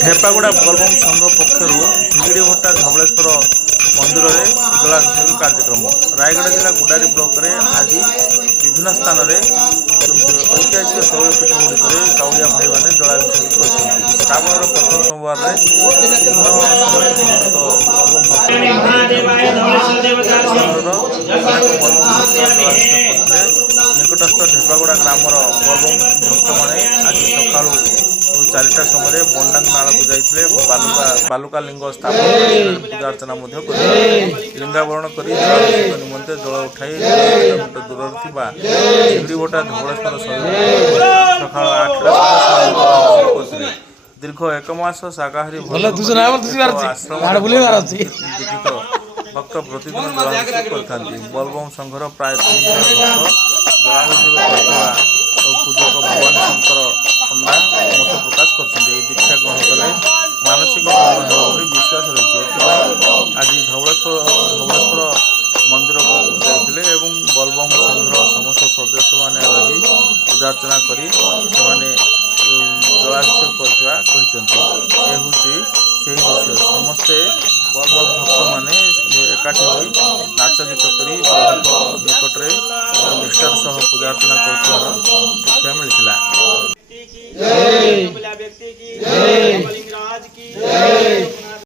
ଢେପାଗୁଡ଼ା ବୋଲବମ୍ ସଂଘ ପକ୍ଷରୁ ଝିଙ୍ଗିଡ଼ିଭଟା ଧବଳେଶ୍ୱର ମନ୍ଦିରରେ ଜଳାଭିଷେକ କାର୍ଯ୍ୟକ୍ରମ। ରାୟଗଡ଼ା ଜିଲ୍ଲା ଗୁଡ଼ାରୀ ବ୍ଲକରେ ଆଜି ବିଭିନ୍ନ ସ୍ଥାନରେ ଐତିହାସିକ ଶୈବପୀଠଗୁଡ଼ିକରେ କାଉଡ଼ିଆ ଭାଇମାନେ ଜଳାଭିଷେକ କରିଛନ୍ତି। ଶ୍ରାବଣର ପ୍ରଥମ ସୋମବାରରେ ବିଭିନ୍ନ ଶୈବପୀଠଗୁଡ଼ିକ ବୋଲବମ୍ ସହରର ଅନେକ ବୋଲବମ୍ ଭକ୍ତ ଜଳାଭିଷେକ କରିଥିଲେ। ନିକଟସ୍ଥ ଢେପାଗୁଡ଼ା ଗ୍ରାମର ବୋଲବମ୍ ଭକ୍ତମାନେ ଆଜି ସକାଳୁ 4ଟା ସମୟରେ ବଣ୍ଡାଙ୍ଗ ନାଳକୁ ଯାଇଥିଲେ ଏବଂ ବାଲୁକା ଲିଙ୍ଗ ସ୍ଥାପନ କରି ପୂଜା ଅର୍ଚ୍ଚନା ମଧ୍ୟ କରିଥିଲେ। ଲିଙ୍ଗାବରଣ କରି ଜଳାଭିଷେକ ନିମନ୍ତେ ଜଳ ଉଠାଇ 2 କିଲୋମିଟର ଦୂରରେ ଥିବା ଝିଙ୍ଗିଡ଼ିଭଟା ଧବଳେଶ୍ୱର ଶୈବପୀଠକୁ ସକାଳ 8ଟା ସମୟରେ ଜଳାଭିଷେକ କରିଥିଲେ। ଦୀର୍ଘ 1 ମାସ ଶାକାହାରୀ ଭୋଜନ ଦୀକ୍ଷିତ ଭକ୍ତ ପ୍ରତିଦିନ ଜଳାଭିଷେକ କରିଥାନ୍ତି। ବୋଲବମ୍ ସଂଘର ପ୍ରାୟ 3 ଜଣ ଭକ୍ତ ଜଳାଭିଷେକ କରିଥିବା ପୂଜକ ଭବାନୀ ଶଙ୍କର ପଣ୍ଡା ମତ ପ୍ରକାଶ କରିଛନ୍ତି। ଏହି ଦୀକ୍ଷା ଗ୍ରହଣ କଲେ ମାନସିକ ପୂର୍ଣ୍ଣ ହେବ ବୋଲି ବିଶ୍ୱାସ ରହିଛି। ଏଥିପାଇଁ ଆଜି ଧବଳେଶ୍ୱର ମନ୍ଦିରକୁ ଯାଇଥିଲେ ଏବଂ ବୋଲବମ୍ ସଂଘର ସମସ୍ତ ସଦସ୍ୟମାନେ ରହି ପୂଜାର୍ଚ୍ଚନା କରି ସେମାନେ ଜଳାଭିଷେକ କରିଥିବା କହିଛନ୍ତି। ଏ ହେଉଛି ସେହି ଦୃଶ୍ୟ। ସମସ୍ତେ ବୋଲବମ୍ ଭକ୍ତମାନେ ଏକାଠି ହୋଇ ନାଚ ଗୀତ କରି ପ୍ରଭୁଙ୍କ ନିକଟରେ ନିଷ୍ଠାର ସହ ପୂଜାର୍ଚ୍ଚନା କରୁଥିବାର ଦେଖିବା ମିଳିଥିଲା।